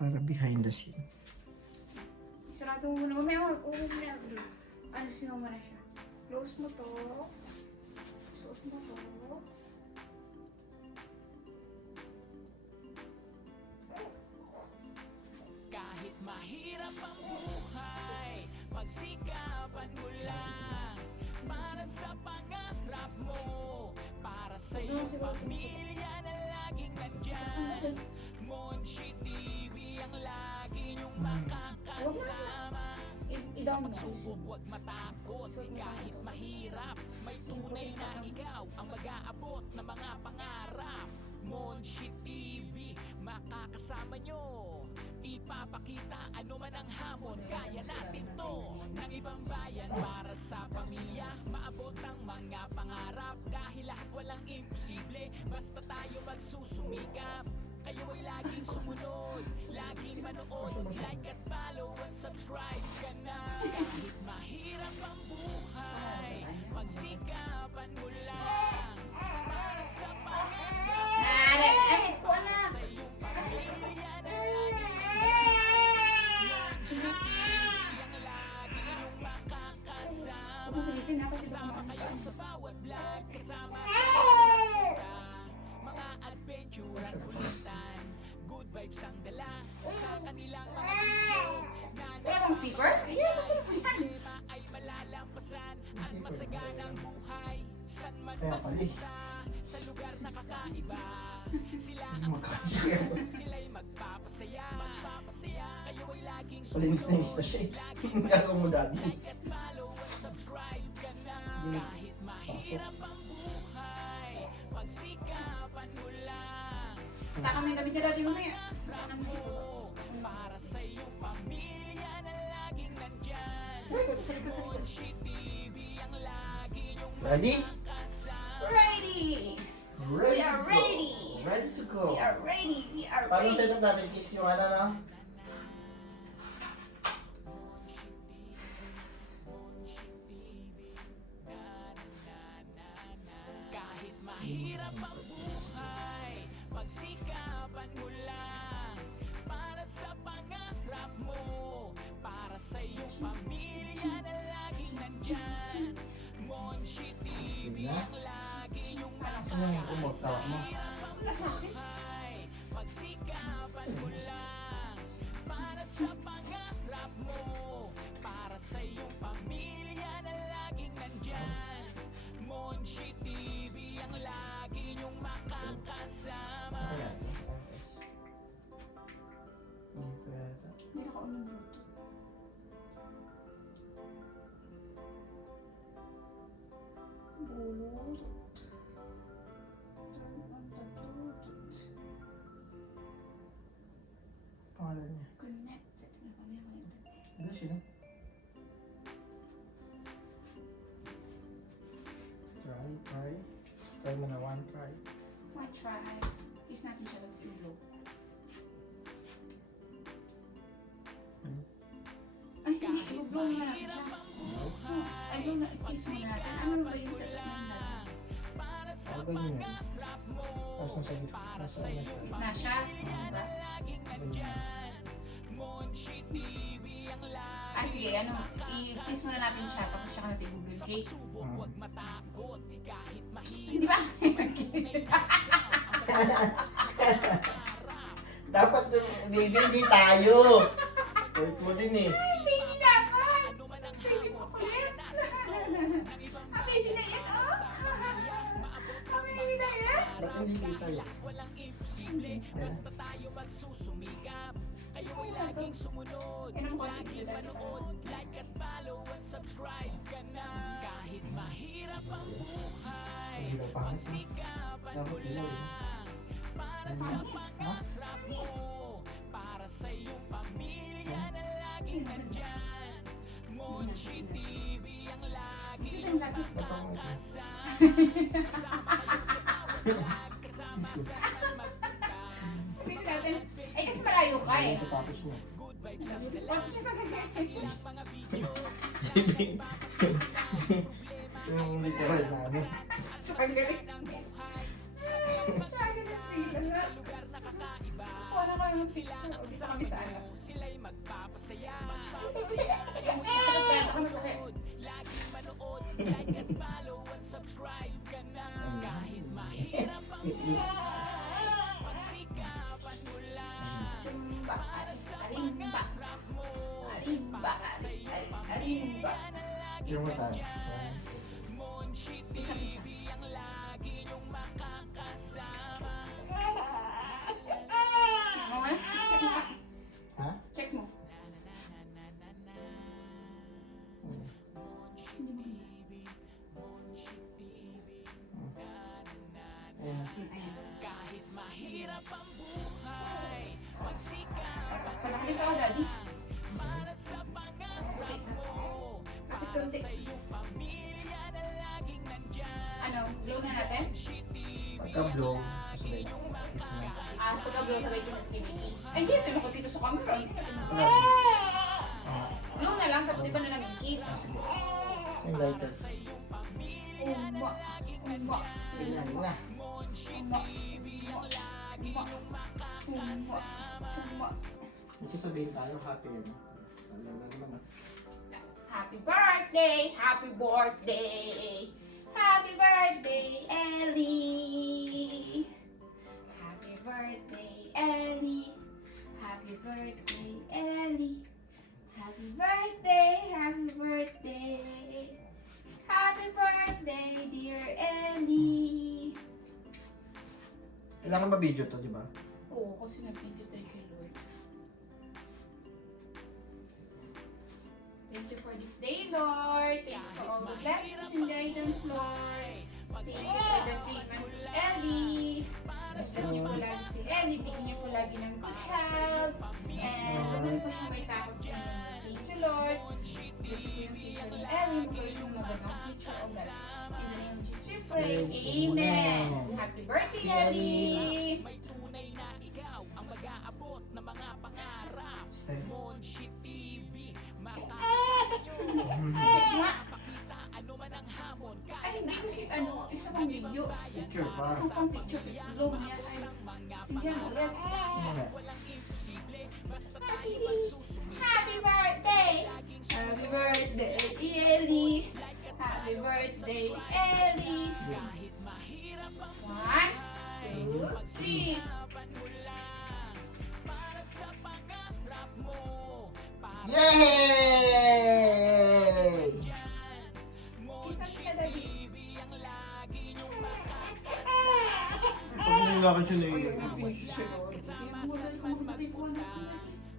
Para behind the scene. Sarado mo muna. Mamaya, ano, sinuma na siya. Close mo to. Suot mo to. Kahit mahirap ang buhay, pagsikapan mo lang para sa pangarap mo, para sa iyong pamilya na laging nandyan. Monchi TV ang lagi niyong makakasama. Sa I-down mo. pagsubok huwag matakot, kahit mahirap, may tunay na ikaw ang mag-aabot ng mga pangarap. Monchi TV, makakasama nyo, ipapakita ano man ang hamon, kaya natin to ng ibang bayan. Para sa pamilya, maabot ang mga pangarap, dahil lahat walang imposible, basta tayo magsusumikap. Kayo ay laging sumunod, laging manood, like at follow and subscribe ka na. Kahit mahirap ang buhay, pagsikapan mo lang para sa pangarap, sa iyong pamilya na laging nandyan. Ang lagi niyong makakasama, sama kayo sa bawat vlog, kasama sa pagpunta, mga adventure at kulitan, good vibes ang dala sa kanilang mga video. Wala bang zipper? Ayan, ito na po yan. Problema ay malalampasan at masaganang buhay. San man magpunta, sa lugar na kakaiba, sila ang sama, sila'y magpapasaya. Kayo ay laging Palinis na isa siya eh. Gagawa mo dati. like at follow at subscribe ka na. Kahit mahirap ang buhay, pagsikapan mo lang Taka mo yung damit ni Daddy mamaya. mo, para sa iyong pamilya na laging nandyan. Sa likod, sa likod, sa likod. Monchi TV ang lagi niyong Ready? makakasama. Ready! Ready We are to go. ready. Ready to go. We are ready! We are Paano ready! set up natin? Kiss yung ano na? Kahit mahirap ang buhay, pagsikapan mo lang para sa pangarap mo, para sa iyong pamilya na laging nandyan. Monchi TV ang lagi niyong Sino yung kumutawa mo? Wala sa akin. buhay, pagsikapan mo lang para sa pangarap mo, para sa iyong pamilya na laging nandyan. Monchi TV ang lagi niyong makakasama. Hindi na kaunong luto. Bulot. Turn on the Bluetooth. Pangalan niya. Connected. Ano kami ang connected? Ito siya. Try. Try mo na one try. Why try? Is natin siya lang sa blow. Hmm. Ay, hindi. I-blow na natin siya. Ay, blow na. Kiss mo natin. Ano ba yung setup ng natin? Ako ba yun? Tapos nasa gitna. Nasa ano siya. Na siya? Diba? Monchi TV ang lagi. Ah, sige. Ano? I-kiss muna natin siya. Tapos siya ka natin i-blow yung cake. Huwag matakot kahit Hindi ba? Dapat yung baby, hindi tayo. Wait mo din eh. Ay, baby dapat! Baby mo kulit! Ah, baby na yan, oh! Ah, baby na yan! Ba't hindi tayo? walang imposible, basta tayo magsusumikap. Kayo ay laging sumunod, laging manood, like at follow at subscribe ka na. Kahit mahirap ang buhay, pagsikapan mo lang para sa pangarap mo, para sa iyong pamilya na laging nandyan. Monchi TV ang lagi niyong makakasama. Sama kayo sa bawat vlog, kasama sa magpunta. Wait natin. Ay, kasi malayo ka eh. Sa tapos mo. Good vibes ang dala Watch siya sa sa kanilang mga video. Yung literal na ano. Tsaka ang galing. Tsaka ang galing sila. Lugar na kakaiba. Wala ko ng picture. O, dito kami sa ano. sila'y magpapasaya. Masakit ba? Baka masakit. Laging manood, like at follow at subscribe ka na. Kahit mahirap ang buhay, pagsikapan mo lang. Arimba, arimba, arimba, arimba. Yung mata. Isa isa. Ang lagi niyong makakasama. Ano nga? Check mo ka. Ha? Check mo. Ayan. Ayan. Kahit mahirap ang buhay, pagsikapan Palakita ko, Daddy. para sa pangarap mo. Kapit konti. Sa iyong pamilya na laging nandyan. Ano, blow na natin? Pagka-blow, sabay. Pagka-blow sabay ko ng TVT. Ay, hindi. Ito dito sa camera. Wala. Blow na lang, tapos iba na lang yung kiss. Sige. Yung lighter. Umba. Umba. Ganyan na. Umba. Umba. Umba. Umba. May sasabihin tayo, happy ano. Alam naman. Happy birthday! Happy birthday! Happy birthday, Ellie! Happy birthday, Ellie! Happy birthday, Ellie! Happy birthday! Happy birthday! Happy birthday, dear Ellie! Kailangan ba video to, di ba? Oo, kasi nag-thank you tayo kay Lord. Thank you for this day, Lord. Thank you for all the blessings and guidance, Lord. Thank you for the 3 months of Ellie. Bless niyo po lagi si Ellie. Bigyan niyo po lagi ng good health. And huwag niyo po siyang may takot sa inyo. Thank you, Lord. Bless niyo po yung future ni Ellie. Magkaroon siyang magandang future on that. In the name of Jesus we pray. Amen. Happy birthday, Ellie. May tunay na ikaw ang mag-aabot ng mga pangarap. Monchi TV, makakasama nyo. Nga. Pakita ano man ang hamon. Ay, hindi kasi ano, isa pang video. Picture pa. Isa pang picture. Long niya. Ay, sige ulit. Ano nga? Happy birthday! Happy birthday, Ellie! Happy birthday, Ellie! 1, 2, 3. Yay! Kiss siya, Daddy. Pag nilakad siya na yun.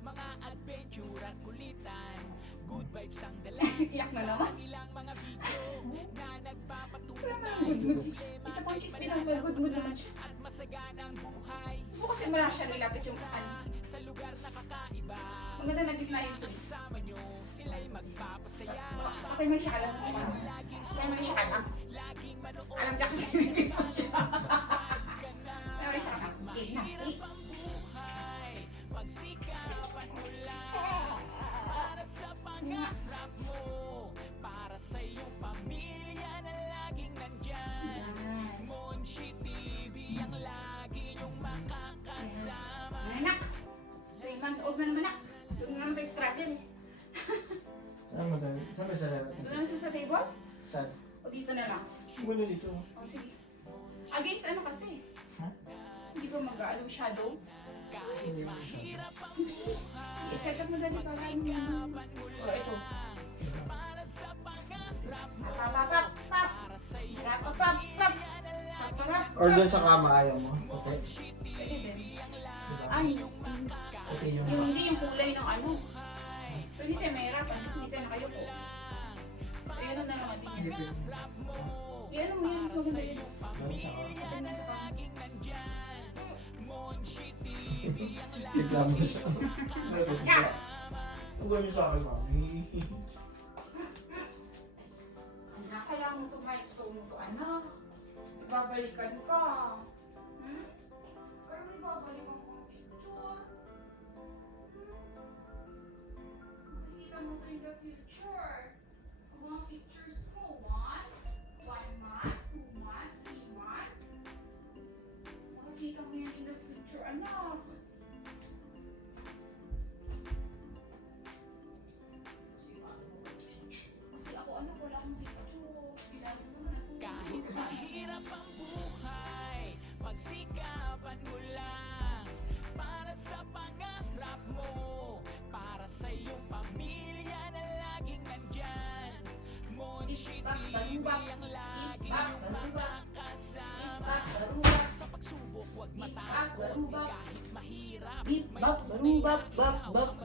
Mga adventure at kulitan, good vibes ang dala. Iyak na naman. Ilang mga video na nagpapatuloy Wala naman good mood siya. Isa pang kiss din ang good mood naman siya. at masaganang buhay Mo kasi wala siya nilapit yung ano. sa lugar na kakaiba. Ang ganda na gitna yung kiss. Kasama nyo, sila'y magpapasaya. Patay mo siya alam mo. Patay mo siya alam. Laging manood Alam niya kasi may kiss mo siya. Patay mo siya alam. Eat na. Eat. buhay, pagsikapan mo lang para sa pangarap mo, para sa iyong pamilya na laging nandyan. Monchi TV ang lagi niyong makakasama. Anak. 3 months old na naman nak. Doon nga naman tayo struggle eh. Saan mo tayo? Saan ba sa Doon lang siya sa table? Saan? O dito na lang? Gulo dito. O sige. Against ano kasi? Ha? Hindi ba mag-aalong shadow? Hindi mo siya. I-set up mo dali para ano. O ito. Pap, pap, pap, pap. Pap, pap, pap, pap. Pap, pap, Or pap. doon sa kama ayaw mo? Okay. Pwede din. Diba? Ay, Okay yung... yung hindi yung kulay ng ano. So hindi tayo mahirapan kasi hindi tayo nakayuko. Ayun na naman din. Hindi pwede. Yan ang yun. So ganda yun. Doon sa kama. Set na sa kanya. Reklamo na siya. Ang gawin niyo sa akin, mami. Anak, kailangan mo itong milestone mo to, anak. Ibabalikan ka. Hmm? Pero may babalikan kong picture. Makikita mo to in the future. Ang mga pictures mo, 1 month, 2 months, 3 months. Makikita mo yan in the future, anak. Mahirap ang buhay, pagsikapan mo lang para sa pangarap mo, para sa iyong pamilya na laging nandyan. Monchi TV ang lagi yung makakasama. Sa pagsubok huwag matakot, kahit mahirap, may tunay na ikaw ang